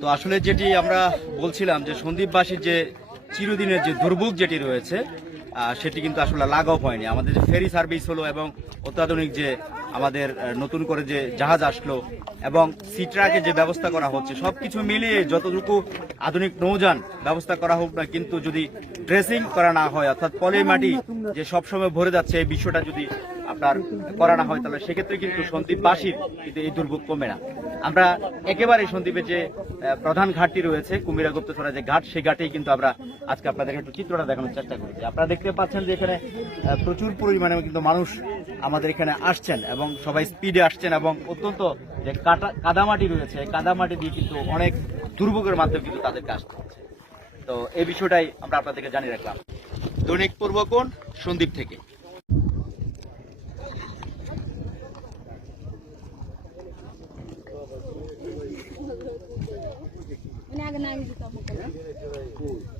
তো আসলে যেটি আমরা বলছিলাম যে সন্দীপবাসীর যে চিরদিনের যে দুর্ভোগ যেটি রয়েছে সেটি কিন্তু আসলে লাঘব হয়নি। আমাদের যে ফেরি সার্ভিস হলো এবং অত্যাধুনিক যে আমাদের নতুন করে যে জাহাজ আসলো এবং সিট্রাকে যে ব্যবস্থা করা হচ্ছে, সবকিছু মিলিয়ে যতটুকু আধুনিক নৌযান ব্যবস্থা করা হোক না কিন্তু যদি ড্রেসিং করা না হয়, অর্থাৎ পলি মাটি যে সবসময় ভরে যাচ্ছে, এই বিষয়টা যদি আপনার করা না হয়, তাহলে সেক্ষেত্রে কিন্তু সন্দীপবাসীর কিন্তু এই দুর্ভোগ কমে না। আমরা একেবারে সন্দীপে যে প্রধান ঘাটটি রয়েছে কুমিরা গুপ্তছড়া যে ঘাট, সেই ঘাটেই কিন্তু আমরা আজকে আপনাদের একটু চিত্রটা দেখানোর চেষ্টা করছি। আপনারা দেখতে পাচ্ছেন যে এখানে প্রচুর পরিমাণে কিন্তু মানুষ আমাদের এখানে আসছেন এবং সবাই স্পিডে আসছেন এবং অত্যন্ত যে কাটা কাদামাটি রয়েছে কাদামাটি দিয়ে কিন্তু অনেক দুর্ভোগের মাধ্যমে কিন্তু তাদেরকে আসতে হচ্ছে। তো এই বিষয়টাই আমরা আপনাদেরকে জানিয়ে রাখলাম। দৈনিক পূর্বকোণ সন্দীপ থেকে। kita mau